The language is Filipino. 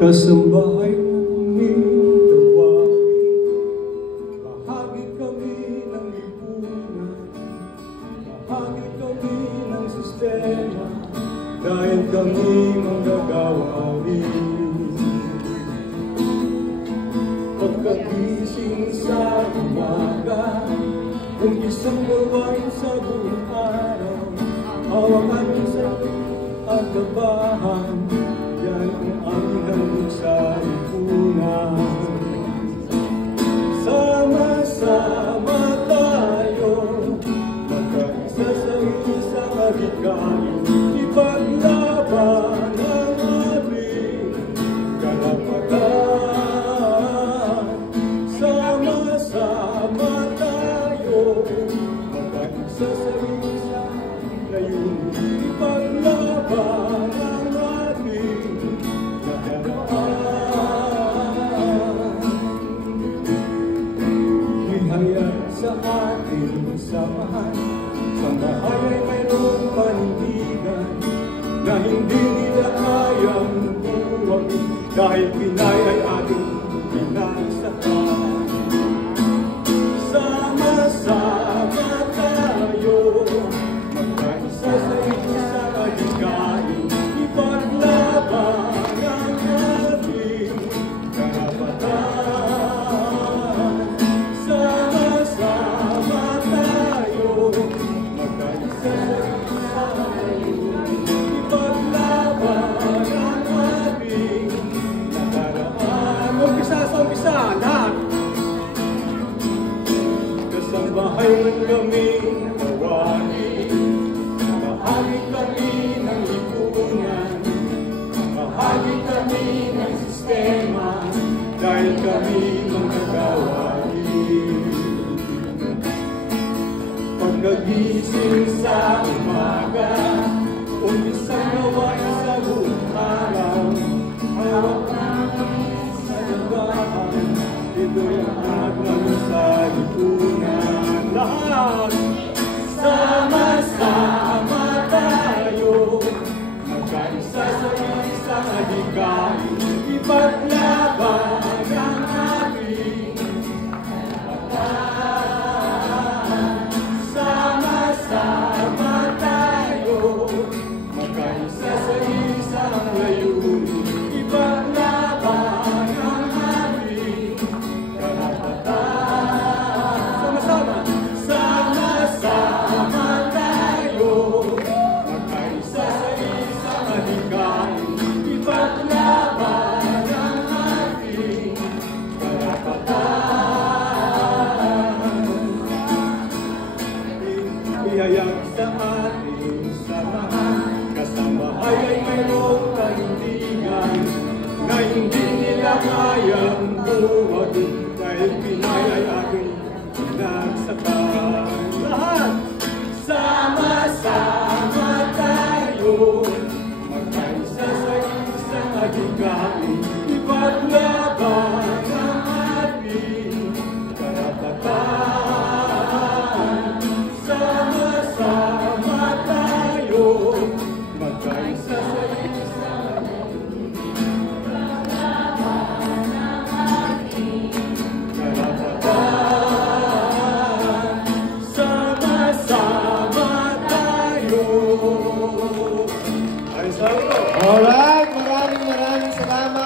Kasambahay kami tawagin, bahagi kami ng lipunan, bahagi kami ng sistema, dahil kami manggagawa rin. Pagkagising sa umaga, kung isang gawain sa buong araw, hawakan sa at labahan, yan ang aming handog sa lipunan. Sama-sama tayo, magkaisa sa isang adhikain, ipaglaban ang ating karapatan. Sama-sama tayo, magkaisa sa isang layunin, ipaglaban ang ating sa ating samahan. Sa bahay ay mayroong panindigan na hindi nila kayang buwagin, dahil Pinay ay ating pinagsakan. Sama-sama tayo, magkaisa sa isang adhikain, ipaglaban ang ating karapatan. Sama-sama tayo, magkaisa sa isang layunin, ipaglaban ang ating nakaraan. Umpisa sa umpisa, lahat! Kasambahay man kami tawagin, bahagi kami ng lipunan, bahagi kami ng sistema, dahil kami manggagawa rin. Pagkagising sa umaga, umpisang gawain sa buong araw, hawak kami sa labahan, ito'y ang ating sa lipunan. Lahat! Sama-sama tayo, magkaisa sa isang adhikain, ipaglaban ang ating karapatan. Sama-sama tayo, magkaisa sa isang layunin, ipaglaban ang ating karapatan. Sama-sama! Sama-sama tayo, magkaisa sa isang adhikain, ipaglaban ang ating karapatan. Ihayag sa ating samahan, kasambahay ay mayroong panindigan na hindi nila kayang buwagin, dahil Pinay ay ating pinagsakan. Lahat! Sama-sama tayo, magkaisa sa isang adhikain, ipaglaban ang ating karapatan. Sama-sama tayo, magkaisa sa isang karapatan. Sama-sama tayo. Ay, sabi ko. Alright, maraming salamat.